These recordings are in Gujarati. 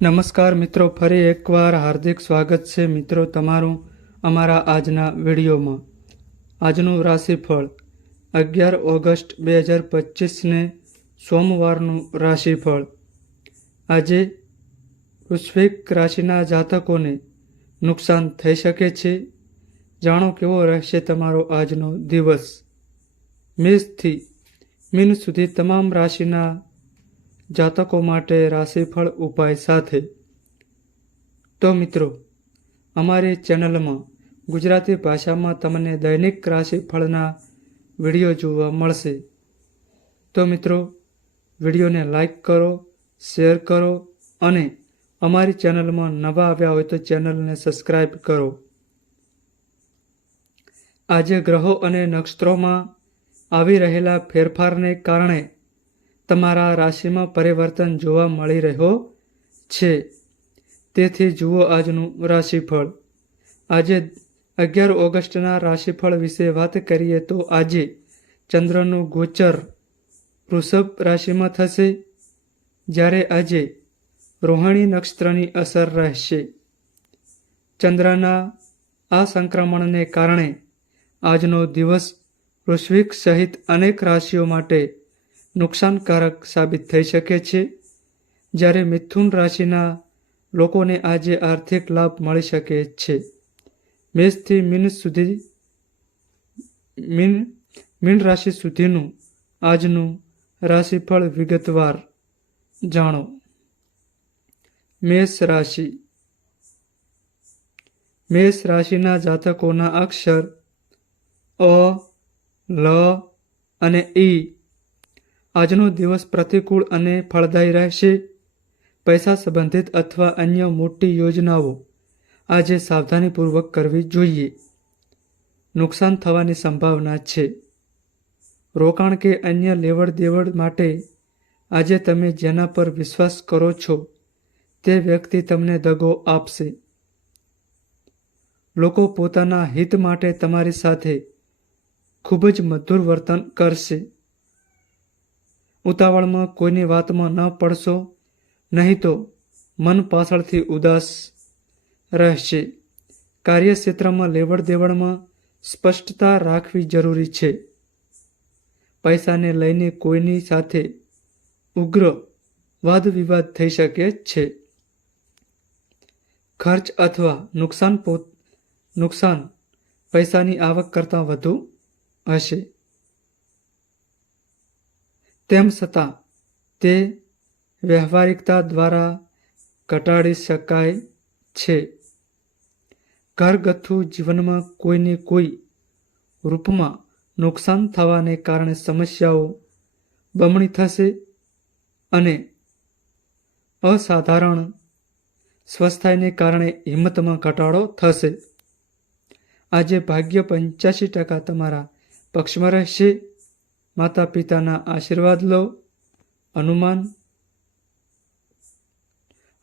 નમસ્કાર મિત્રો, ફરી એકવાર હાર્દિક સ્વાગત છે મિત્રો તમારું અમારા આજના વિડીયોમાં। આજનું રાશિફળ 11 ઓગસ્ટ 2025ને સોમવારનું રાશિફળ। આજે વૃશ્ચિક રાશિના જાતકોને નુકસાન થઈ શકે છે। જાણો કેવો રહેશે તમારો આજનો દિવસ। મેષથી મીન સુધી તમામ રાશિના જાતકો માટે રાશિફળ ઉપાય સાથે। તો મિત્રો, અમારી ચેનલમાં ગુજરાતી ભાષામાં તમને દૈનિક રાશિફળના વિડીયો જોવા મળશે। તો મિત્રો, વિડીયોને લાઈક કરો, શેર કરો અને અમારી ચેનલમાં નવા આવ્યા હોય તો ચેનલને સબસ્ક્રાઈબ કરો। આજે ગ્રહો અને નક્ષત્રોમાં આવી રહેલા ફેરફારને કારણે તમારા રાશિમાં પરિવર્તન જોવા મળી રહ્યો છે। તેથી જુઓ આજનું રાશિફળ। આજે 11 ઓગસ્ટના રાશિફળ વિશે વાત કરીએ તો આજે ચંદ્રનું ગોચર વૃષભ રાશિમાં થશે, જ્યારે આજે રોહિણી નક્ષત્રની અસર રહેશે। ચંદ્રના આ સંક્રમણને કારણે આજનો દિવસ વૃશ્ચિક સહિત અનેક રાશિઓ માટે નુકસાનકારક સાબિત થઈ શકે છે, જ્યારે મિથુન રાશિના લોકોને આજે આર્થિક લાભ મળી શકે છે। મેષથી મીન રાશિ સુધીનું આજનું રાશિફળ વિગતવાર જાણો। મેષ રાશિ। મેષ રાશિના જાતકોના અક્ષર અ, લ અને ઈ। આજનો દિવસ પ્રતિકૂળ અને ફળદાયી રહેશે। પૈસા સંબંધિત અથવા અન્ય મોટી યોજનાઓ આજે સાવધાનીપૂર્વક કરવી જોઈએ। નુકસાન થવાની સંભાવના છે। રોકાણ કે અન્ય લેવડ દેવડ માટે આજે તમે જેના પર વિશ્વાસ કરો છો તે વ્યક્તિ તમને દગો આપશે। લોકો પોતાના હિત માટે તમારી સાથે ખૂબ જ મધુર વર્તન કરશે। ઉતાવળમાં કોઈની વાતમાં ન પડશો, નહીં તો મન પાછળથી ઉદાસ રહેશે। કાર્યક્ષેત્રમાં લેવડ દેવડમાં સ્પષ્ટતા રાખવી જરૂરી છે। પૈસાને લઈને કોઈની સાથે ઉગ્ર વાદ વિવાદ થઈ શકે છે। ખર્ચ અથવા નુકસાન પૈસાની આવક કરતાં વધુ હશે। તેમ છતાં તે વ્યવહારિકતા દ્વારા ઘટાડી શકાય છે। ઘરગથ્થુ જીવનમાં કોઈને કોઈ રૂપમાં નુકસાન થવાને કારણે સમસ્યાઓ બમણી થશે અને અસાધારણ સ્વાસ્થ્યને કારણે હિંમતમાં ઘટાડો થશે। આજે ભાગ્ય 85% તમારા પક્ષમાં રહેશે। માતા પિતાના આશીર્વાદ લો।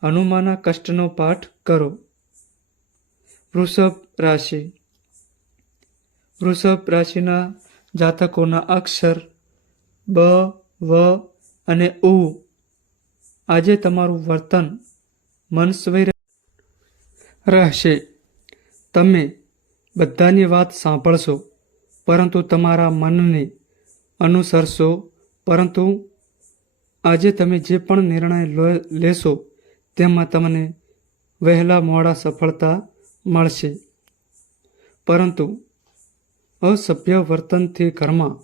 હનુમાના કષ્ટનો પાઠ કરો। વૃષભ રાશિ। વૃષભ રાશિના જાતકોના અક્ષર બ, વ અને ઉ। આજે તમારું વર્તન મનસ્વી રહેશે। તમે બધાની વાત સાંભળશો, પરંતુ તમારા મનને અનુસરશો। પરંતુ આજે તમે જે પણ નિર્ણય લેશો તેમાં તમને વહેલા મોડા સફળતા મળશે। પરંતુ અસભ્ય વર્તનથી ઘરમાં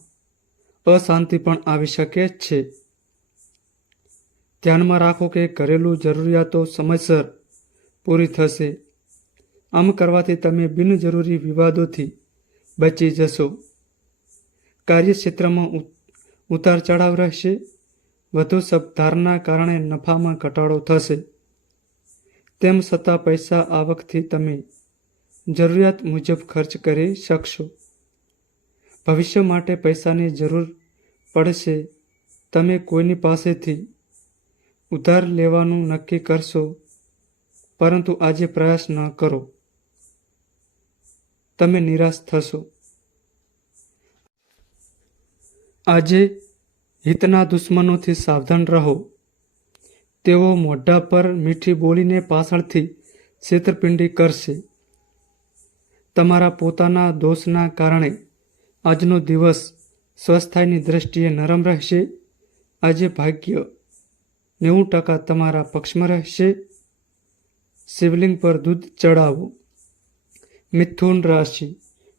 અશાંતિ પણ આવી શકે છે। ધ્યાનમાં રાખો કે ઘરેલું જરૂરિયાતો સમયસર પૂરી થશે। આમ કરવાથી તમે બિનજરૂરી વિવાદોથી બચી જશો। કાર્યક્ષેત્રમાં ઉતાર ચઢાવ રહેશે। વધુ શબ્દધારના કારણે નફામાં ઘટાડો થશે। તેમ છતાં પૈસા આવકથી તમે જરૂરિયાત મુજબ ખર્ચ કરી શકશો। ભવિષ્ય માટે પૈસાની જરૂર પડશે। તમે કોઈની પાસેથી ઉધાર લેવાનું નક્કી કરશો, પરંતુ આજે પ્રયાસ ન કરો, તમે નિરાશ થશો। આજે હિતના દુશ્મનોથી સાવધાન રહો। તેઓ મોઢા પર મીઠી બોલીને પાછળથી છેતરપિંડી કરશે. તમારા પોતાના દોષના કારણે આજનો દિવસ સ્વાસ્થ્યની દ્રષ્ટિએ નરમ રહેશે. આજે ભાગ્ય 90% તમારા પક્ષમાં રહેશે. શિવલિંગ પર દૂધ ચડાવો. મિથુન રાશિ.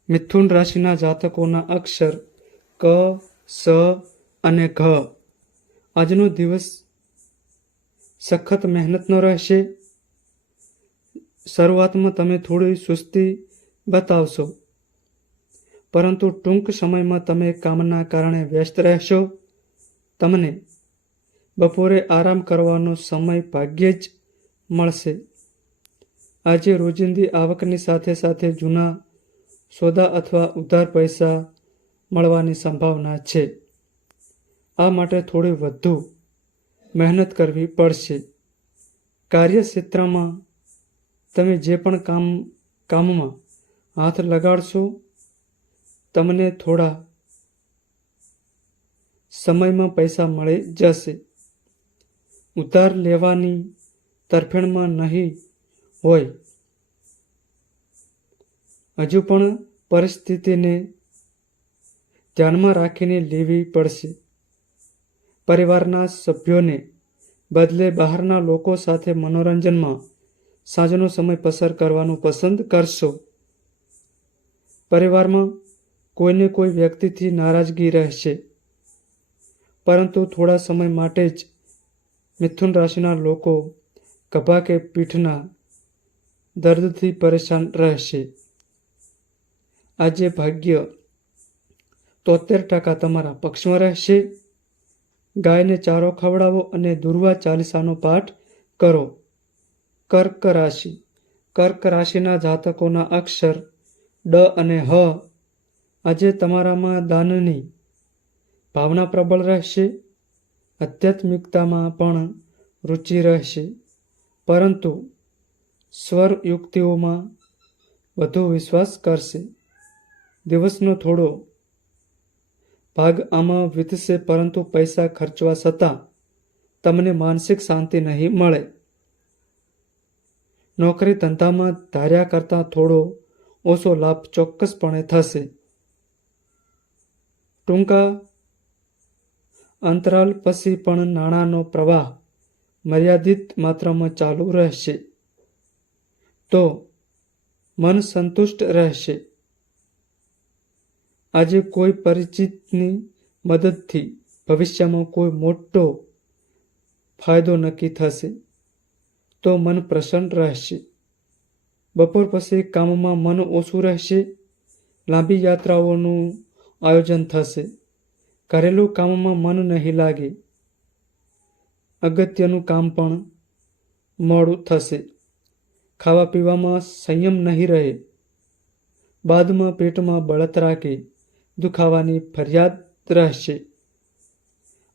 મિથુન રાશિના જાતકોના અક્ષર ક, સ અને ઘ. આજનો દિવસ સખત મહેનતનો રહેશે. શરૂઆતમાં તમે થોડી સુસ્તી બતાવશો, પરંતુ ટૂંક સમયમાં તમે કામના કારણે વ્યસ્ત રહેશો. તમને બપોરે આરામ કરવાનો સમય ભાગ્યે જ મળશે. આજે રોજિંદી આવકની સાથે સાથે જૂના સોદા અથવા ઉધાર પૈસા મળવાની સંભાવના છે. આ માટે થોડી વધુ મહેનત કરવી પડશે. કાર્યક્ષેત્રમાં તમે જે પણ કામમાં હાથ લગાડશો, તમને થોડા સમયમાં પૈસા મળી જશે. ઉધાર લેવાની તરફેણમાં નહીં હોય. હજુ પણ પરિસ્થિતિને ધ્યાનમાં રાખીને લેવી પડશે. પરિવારના સભ્યોને બદલે બહારના લોકો સાથે મનોરંજનમાં સાંજનો સમય પસાર કરવાનું પસંદ કરશો. પરિવારમાં કોઈને કોઈ વ્યક્તિથી નારાજગી રહેશે, પરંતુ થોડા સમય માટે જ મિથુન રાશિના લોકો ખભા કે પીઠના દર્દથી પરેશાન રહેશે. આજે ભાગ્ય 73% તમારા પક્ષમાં રહેશે. ગાયને ચારો ખવડાવો અને દુર્વા ચાલીસાનો પાઠ કરો. કર્ક રાશિ. કર્ક રાશિના જાતકોના અક્ષર ડ અને હ. આજે તમારામાં દાનની ભાવના પ્રબળ રહેશે. આધ્યાત્મિકતામાં પણ રુચિ રહેશે, પરંતુ સ્વર યુક્તિઓમાં વધુ વિશ્વાસ કરશે. દિવસનો થોડો ભાગ આમાં વીતશે, પરંતુ પૈસા ખર્ચવા છતાં તમને માનસિક શાંતિ નહીં મળે. નોકરી ધંધામાં ધાર્યા કરતાં થોડો ઓછો લાભ ચોક્કસપણે થશે. ટૂંકા અંતરાલ પછી પણ નાણાંનો પ્રવાહ મર્યાદિત માત્રામાં ચાલુ રહેશે, તો મન સંતુષ્ટ રહેશે. આજે કોઈ પરિચિતની મદદથી ભવિષ્યમાં કોઈ મોટો ફાયદો નક્કી થશે, તો મન પ્રસન્ન રહેશે. બપોર પછી કામમાં મન ઓછું રહેશે. લાંબી યાત્રાઓનું આયોજન થશે. ઘરેલું કામમાં મન નહીં લાગે. અગત્યનું કામ પણ મોડું થશે. ખાવા પીવામાં સંયમ નહીં રહે. બાદમાં પેટમાં બળતરા કે દુખાવાની ફરિયાદ રહેશે.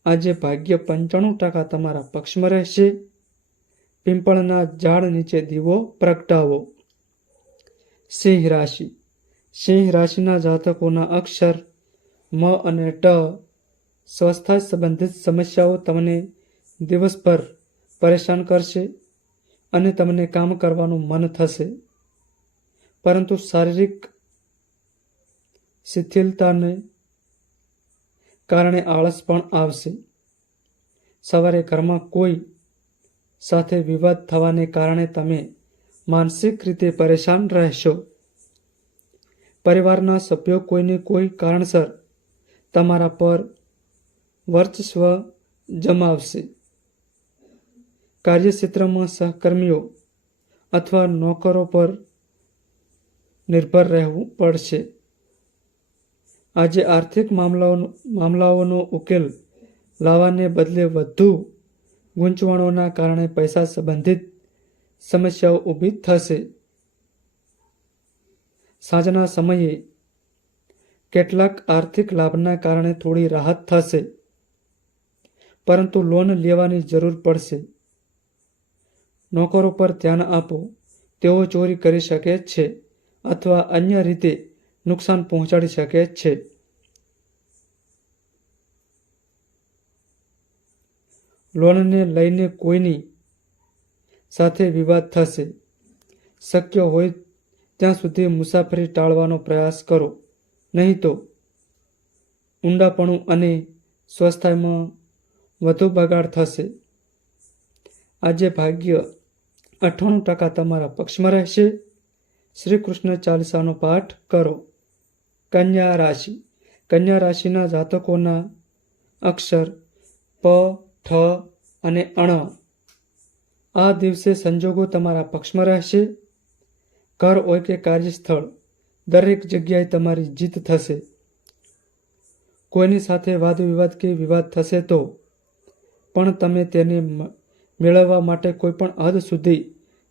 આજે ભાગ્ય 95% તમારા પક્ષમાં રહેશે. પીંપળના ઝાડ નીચે દીવો પ્રગટાવો. સિંહ રાશિ. સિંહ રાશિના જાતકોના અક્ષર મ અને ટ. સ્વાસ્થ્ય સંબંધિત સમસ્યાઓ તમને દિવસભર પરેશાન કરશે અને તમને કામ કરવાનું મન થશે, પરંતુ શારીરિક શિથિલતાને કારણે આળસ પણ આવશે. સવારે ઘરમાં કોઈ સાથે વિવાદ થવાને કારણે તમે માનસિક રીતે પરેશાન રહેશો. પરિવારના સભ્યો કોઈને કોઈ કારણસર તમારા પર વર્ચસ્વ જમાવશે. કાર્યક્ષેત્રમાં સહકર્મીઓ અથવા નોકરો પર નિર્ભર રહેવું પડશે. આજે આર્થિક મામલાઓનો ઉકેલ લાવવાને બદલે વધુ ગૂંચવણોના કારણે પૈસા સંબંધિત સમસ્યાઓ ઊભી થશે. સાંજના સમયે કેટલાક આર્થિક લાભના કારણે થોડી રાહત થશે, પરંતુ લોન લેવાની જરૂર પડશે. નોકરો પર ધ્યાન આપો. તેઓ ચોરી કરી શકે છે અથવા અન્ય રીતે નુકસાન પહોંચાડી શકે છે. લોનને લઈને કોઈની સાથે વિવાદ થશે. શક્ય હોય ત્યાં સુધી મુસાફરી ટાળવાનો પ્રયાસ કરો, નહીં તો ઊંડાપણું અને સ્વાસ્થ્યમાં વધુ બગાડ થશે. આજે ભાગ્ય 98% તમારા પક્ષમાં રહેશે. શ્રી કૃષ્ણ ચાલીસાનો પાઠ કરો. કન્યા રાશિ. કન્યા રાશિના જાતકોના અક્ષર પ, ઠ અને અણ. આ દિવસે સંજોગો તમારા પક્ષમાં રહેશે. ઘર હોય કે કાર્યસ્થળ, દરેક જગ્યાએ તમારી જીત થશે. કોઈની સાથે વાદ વિવાદ કે વિવાદ થશે તો પણ તમે તેને મેળવવા માટે કોઈ પણ હદ સુધી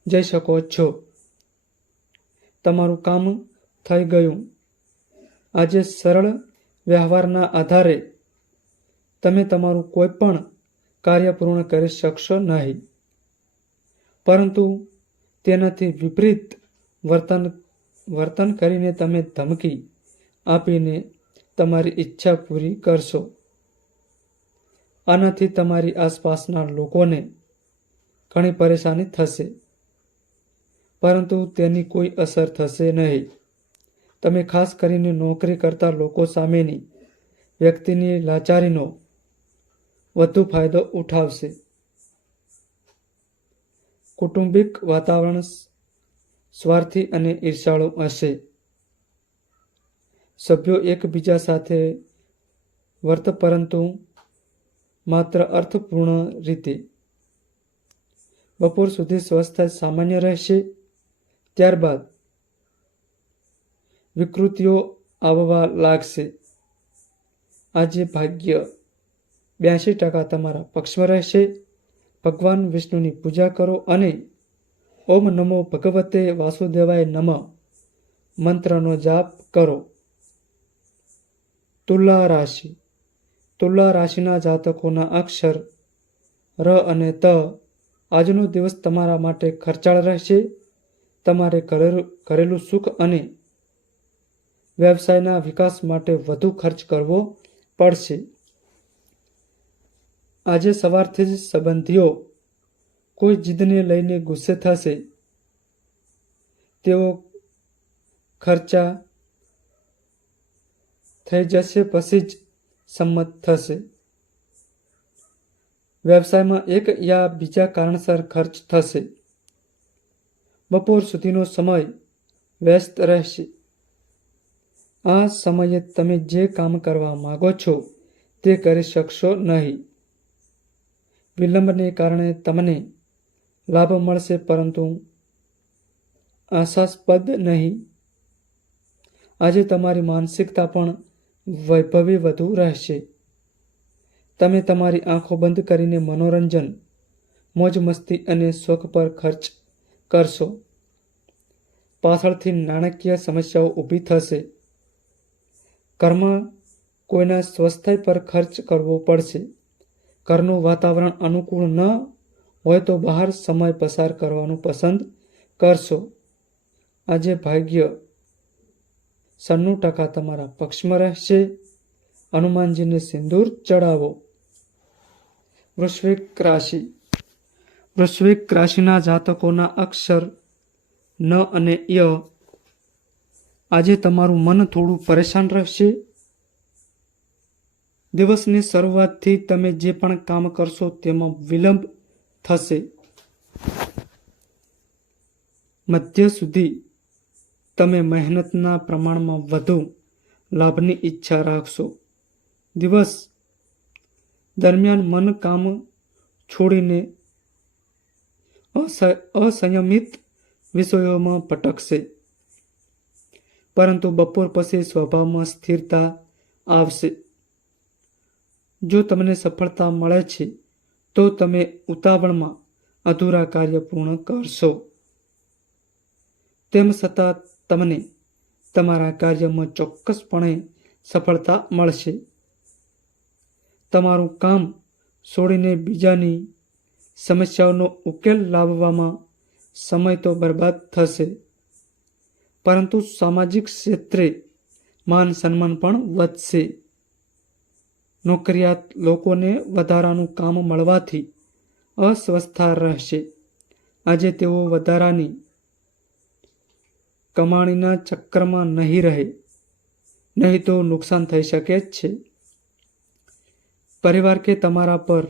જઈ શકો છો. તમારું કામ થઈ ગયું. આજે સરળ વ્યવહારના આધારે તમે તમારું કોઈ પણ કાર્ય પૂર્ણ કરી શકશો નહીં, પરંતુ તેનાથી વિપરીત વર્તન કરીને તમે ધમકી આપીને તમારી ઈચ્છા પૂરી કરશો. આનાથી તમારી આસપાસના લોકોને ઘણી પરેશાની થશે, પરંતુ તેની કોઈ અસર થશે નહીં. તમે ખાસ કરીને નોકરી કરતા લોકો સામેની વ્યક્તિની લાચારીનો વધુ ફાયદો ઉઠાવશે. કૌટુંબિક વાતાવરણ સ્વાર્થી અને ઈર્ષાળુ હશે. સભ્યો એકબીજા સાથે વર્ત, પરંતુ માત્ર અર્થપૂર્ણ રીતે. બપોર સુધી સ્વાસ્થ્ય સામાન્ય રહેશે. ત્યારબાદ વિકૃતિઓ આવવા લાગશે. આજે ભાગ્ય 82% તમારા પક્ષમાં રહેશે. ભગવાન વિષ્ણુની પૂજા કરો અને ઓમ નમો ભગવતે વાસુદેવાય નમઃ મંત્રનો જાપ કરો. તુલા રાશિ. તુલા રાશિના જાતકોના અક્ષર ર અને ત. આજનો દિવસ તમારા માટે ખર્ચાળ રહેશે. તમારે ઘરેલું સુખ અને વ્યવસાયના વિકાસ માટે વધુ ખર્ચ કરવો પડશે. આજે સવારથી જ સંબંધીઓ કોઈ જીદને લઈને ગુસ્સે થશે. તેઓ ખર્ચા થઈ જશે પછી જ સંમત થશે. વ્યવસાયમાં એક યા બીજા કારણસર ખર્ચ થશે. બપોર સુધીનો સમય વ્યસ્ત રહેશે. આ સમયે તમે જે કામ કરવા માંગો છો તે કરી શકશો નહીં. વિલંબને કારણે તમને લાભ મળશે, પરંતુ આશાસ્પદ નહીં. આજે તમારી માનસિકતા પણ વૈભવી વધુ રહેશે. તમે તમારી આંખો બંધ કરીને મનોરંજન, મોજ મસ્તી અને શોખ પર ખર્ચ કરશો. પાછળથી નાણાકીય સમસ્યાઓ ઊભી થશે. ઘરમાં કોઈના સ્વાસ્થ્ય પર ખર્ચ કરવો પડશે. ઘરનું વાતાવરણ અનુકૂળ ન હોય તો બહાર સમય પસાર કરવાનું પસંદ કરશો. આજે ભાગ્ય 96% તમારા પક્ષમાં રહેશે. હનુમાનજીને સિંદૂર ચડાવો. વૃશ્ચિક રાશિ. વૃશ્ચિક રાશિના જાતકોના અક્ષર ન અને ય. આજે તમારું મન થોડું પરેશાન રહેશે. દિવસની શરૂઆતથી તમે જે પણ કામ કરશો તેમાં વિલંબ થશે. મધ્ય સુધી તમે મહેનતના પ્રમાણમાં વધુ લાભની ઈચ્છા રાખશો. દિવસ દરમિયાન મન કામ છોડીને અસંયમિત વિષયોમાં ભટકશે, પરંતુ બપોર પછી સ્વભાવમાં સ્થિરતા આવશે. જો તમને સફળતા મળે છે તો તમે ઉતાવળમાં અધૂરા કાર્ય પૂર્ણ કરશો. તેમ છતાં તમને તમારા કાર્યમાં ચોક્કસપણે સફળતા મળશે. તમારું કામ છોડીને બીજાની સમસ્યાઓનો ઉકેલ લાવવામાં સમય તો બરબાદ થશે, પરંતુ સામાજિક ક્ષેત્રે માન સન્માન પણ વધશે. નોકરિયાત લોકોને વધારાનું કામ મળવાથી અસ્વસ્થતા રહેશે. આજે તેઓ વધારાની કમાણીના ચક્રમાં નહીં રહે, નહીં તો નુકસાન થઈ શકે જ છે. પરિવાર કે તમારા પર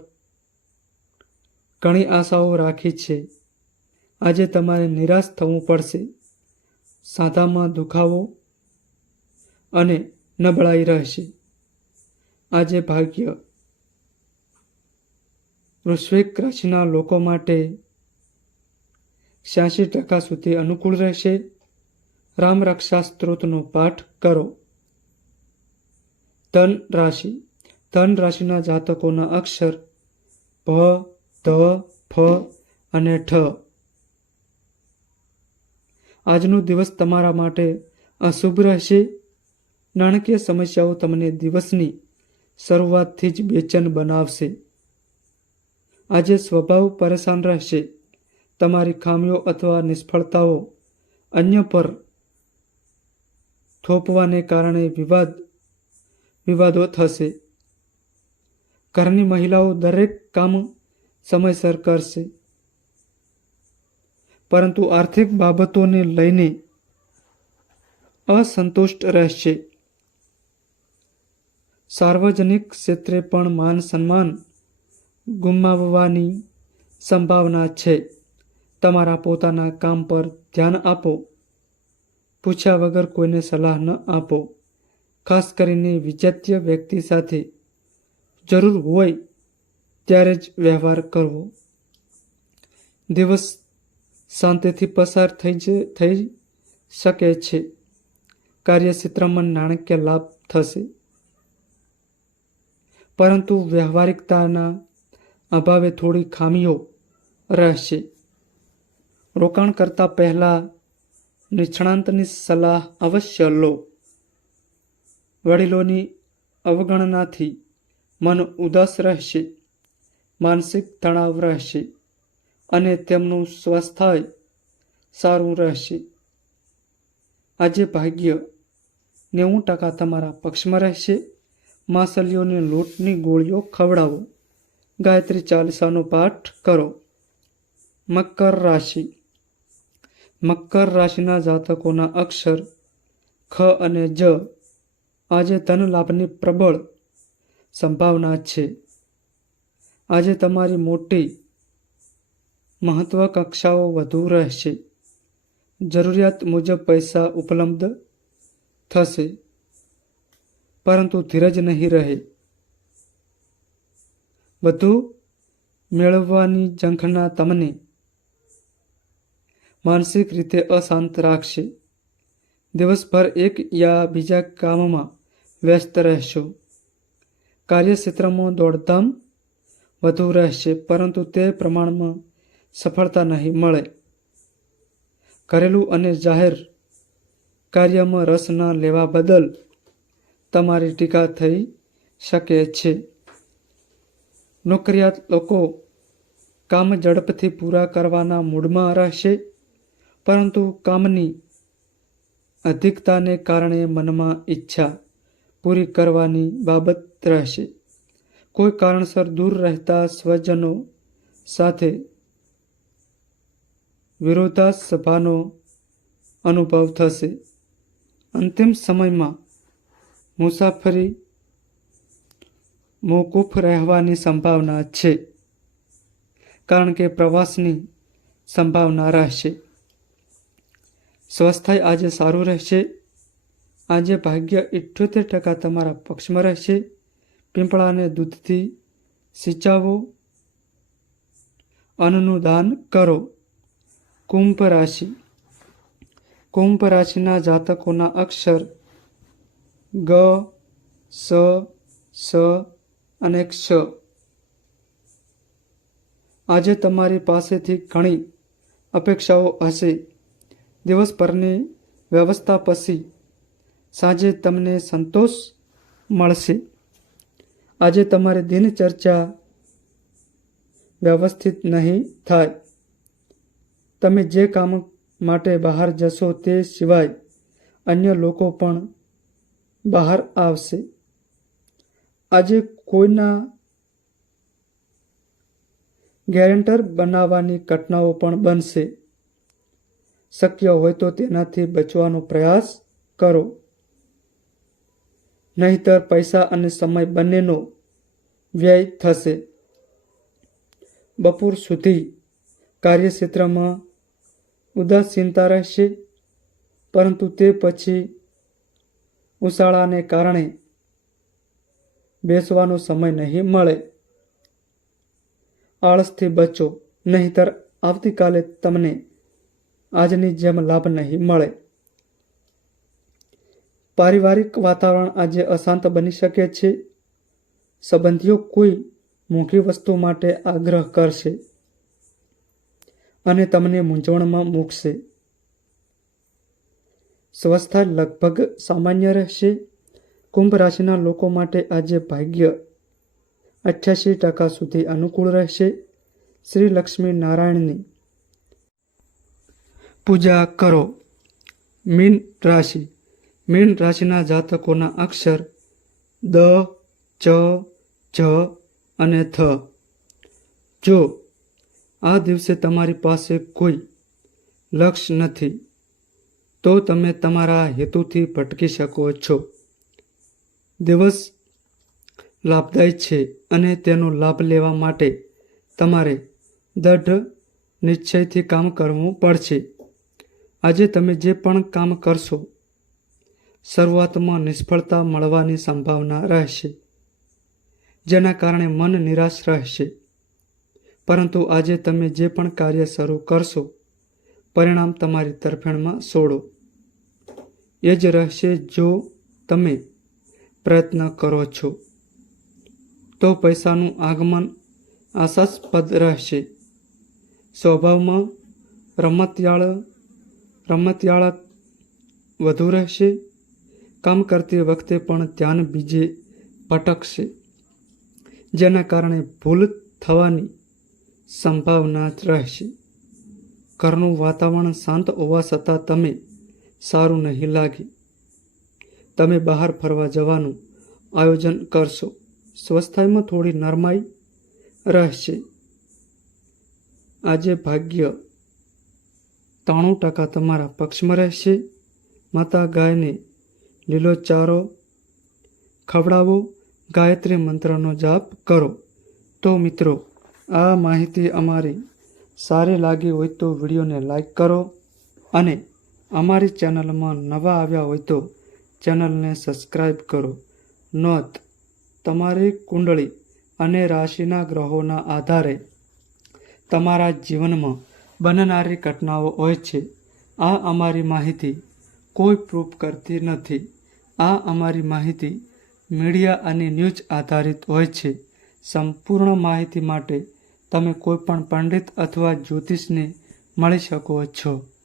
ઘણી આશાઓ રાખી છે. આજે તમારે નિરાશ થવું પડશે. સાંધામાં દુખાવો અને નબળાઈ રહેશે. આજે ભાગ્ય વૃશ્ચિક રાશિના લોકો માટે 86% સુધી અનુકૂળ રહેશે. રામ રક્ષા સ્ત્રોતનો પાઠ કરો. ધન રાશિ. ધન રાશિના જાતકોના અક્ષર ભ, ધ, ફ અને ઠ. આજનો દિવસ તમારા માટે અશુભ રહેશે. નાણાકીય સમસ્યાઓ તમને દિવસની શરૂઆતથી જ બેચેન બનાવશે. આજે સ્વભાવ પરેશાન રહેશે. તમારી ખામીઓ અથવા નિષ્ફળતાઓ અન્ય પર થોપવાને કારણે વિવાદો થશે. ઘરની મહિલાઓ દરેક કામ સમયસર કરશે, પરંતુ આર્થિક બાબતોને લઈને અસંતુષ્ટ રહેશે. સાર્વજનિક ક્ષેત્રે પણ માન સન્માન ગુમાવવાની સંભાવના છે. તમારા પોતાના કામ પર ધ્યાન આપો. પૂછ્યા વગર કોઈને સલાહ ન આપો. ખાસ કરીને વિજાતીય વ્યક્તિ સાથે જરૂર હોય ત્યારે જ વ્યવહાર કરવો. દિવસ શાંતિથી પસાર થઈ શકે છે. કાર્યક્ષેત્રમાં નાણાકીય લાભ થશે, પરંતુ વ્યવહારિકતાના અભાવે થોડી ખામીઓ રહેશે. રોકાણ કરતા પહેલા નિષ્ણાતની સલાહ અવશ્ય લો. વડીલોની અવગણનાથી મન ઉદાસ રહેશે. માનસિક તણાવ રહેશે અને તેમનું સ્વાસ્થ્ય સારું રહેશે. આજે ભાગ્ય 90% તમારા પક્ષમાં રહેશે. માછલીઓને લોટની ગોળીઓ ખવડાવો. ગાયત્રી ચાલીસાનો પાઠ કરો. મકર રાશિ. મકર રાશિના જાતકોના અક્ષર ખ અને જ. આજે ધન લાભની પ્રબળ સંભાવના છે. આજે તમારી મોટી મહત્વાકાંક્ષાઓ વધુ રહેશે. જરૂરિયાત મુજબ પૈસા ઉપલબ્ધ થશે, પરંતુ ધીરજ નહીં રહે. બધું મેળવવાની ઝંખના તમને માનસિક રીતે અશાંત રાખશે. દિવસભર એક યા બીજા કામમાં વ્યસ્ત રહેશો. કાર્યક્ષેત્રમાં દોડધામ વધુ રહેશે, પરંતુ તે પ્રમાણમાં સફળતા નહીં મળે. ઘરેલું અને જાહેર કાર્યમાં રસ ન લેવા બદલ તમારી ટીકા થઈ શકે છે. નોકરિયાત લોકો કામ ઝડપથી પૂરા કરવાના મૂડમાં રહેશે, પરંતુ કામની અધિકતાને કારણે મનમાં ઈચ્છા પૂરી કરવાની બાબત રહેશે. કોઈ કારણસર દૂર રહેતા સ્વજનો સાથે વિરોધાભાસનો અનુભવ થશે. અંતિમ સમયમાં મુસાફરી મોકૂફ રહેવાની સંભાવના છે, કારણ કે પ્રવાસની સંભાવના રહેશે. સ્વાસ્થ્ય આજે સારું રહેશે. આજે ભાગ્ય 78% તમારા પક્ષમાં રહેશે. પીપળાને દૂધથી સિંચાવો. અન્નનું દાન કરો. કુંભ રાશિ. કુંભ રાશિના જાતકોના અક્ષર ગ, સ, સ અને ક્ષ. આજે તમારી પાસેથી ઘણી અપેક્ષાઓ હશે. દિવસભરની વ્યવસ્થા પછી સાંજે તમને સંતોષ મળશે. આજે તમારી દિનચર્યા વ્યવસ્થિત નહીં થાય. તમે જે કામ માટે બહાર જશો તે સિવાય અન્ય લોકો પણ બહાર આવશે. આજે કોઈના ગેરેન્ટર બનાવવાની ઘટનાઓ પણ બનશે. શક્ય હોય તો તેનાથી બચવાનો પ્રયાસ કરો, નહીંતર પૈસા અને સમય બંનેનો વ્યય થશે. બપોર સુધી કાર્યક્ષેત્રમાં ઉદાસીનતા રહેશે, પરંતુ તે પછી ઉશાળાને કારણે બેસવાનો સમય નહીં મળે. આળસથી બચો, નહીંતર આવતીકાલે તમને આજની જેમ લાભ નહીં મળે. પારિવારિક વાતાવરણ આજે અશાંત બની શકે છે. સંબંધીઓ કોઈ મોંઘી વસ્તુ માટે આગ્રહ કરશે અને તમને મૂંઝવણમાં મૂકશે. સ્વાસ્થ્ય લગભગ સામાન્ય રહેશે. કુંભ રાશિના લોકો માટે આજે ભાગ્ય 88% સુધી અનુકૂળ રહેશે. શ્રી લક્ષ્મી નારાયણની પૂજા કરો. મીન રાશિ. મીન રાશિના જાતકોના અક્ષર દ, ચ, જ અને થ. જો આ દિવસે તમારી પાસે કોઈ લક્ષ્ય નથી, તો તમે તમારા હેતુથી ભટકી શકો છો. દિવસ લાભદાયી છે અને તેનો લાભ લેવા માટે તમારે દૃઢ નિશ્ચયથી કામ કરવું પડશે. આજે તમે જે પણ કામ કરશો, શરૂઆતમાં નિષ્ફળતા મળવાની સંભાવના રહેશે, જેના કારણે મન નિરાશ રહેશે. પરંતુ આજે તમે જે પણ કાર્ય શરૂ કરશો, પરિણામ તમારી તરફેણમાં છોડો. એ જ રહેશે. જો તમે પ્રયત્ન કરો છો, તો પૈસાનું આગમન આશાસ્પદ રહેશે. સ્વભાવમાં રમતિયાળ વધુ રહેશે. કામ કરતી વખતે પણ ધ્યાન બીજે ભટકશે, જેના કારણે ભૂલ થવાની સંભાવના રહેશે. ઘરનું વાતાવરણ શાંત હોવા છતાં તમે સારું નહીં લાગે. તમે બહાર ફરવા જવાનું આયોજન કરશો. સ્વાસ્થ્યમાં થોડી નરમાઈ રહેશે. આજે ભાગ્ય 93% તમારા પક્ષમાં રહેશે. માતા ગાયને લીલો ચારો ખવડાવો. ગાયત્રી મંત્રનો જાપ કરો. તો મિત્રો, આ માહિતી અમારી સારી લાગી હોય તો વિડીયોને લાઈક કરો અને અમારી ચેનલમાં નવા આવ્યા હોય તો ચેનલને સબસ્ક્રાઈબ કરો. નોંધ: તમારી કુંડળી અને રાશિના ગ્રહોના આધારે તમારા જીવનમાં બનનારી ઘટનાઓ હોય છે. આ અમારી માહિતી કોઈ પ્રૂફ કરતી નથી. આ અમારી માહિતી મીડિયા અને ન્યૂઝ આધારિત હોય છે. સંપૂર્ણ માહિતી માટે તમે કોઈ પણ પંડિત અથવા જ્યોતિષને મળી શકો છો.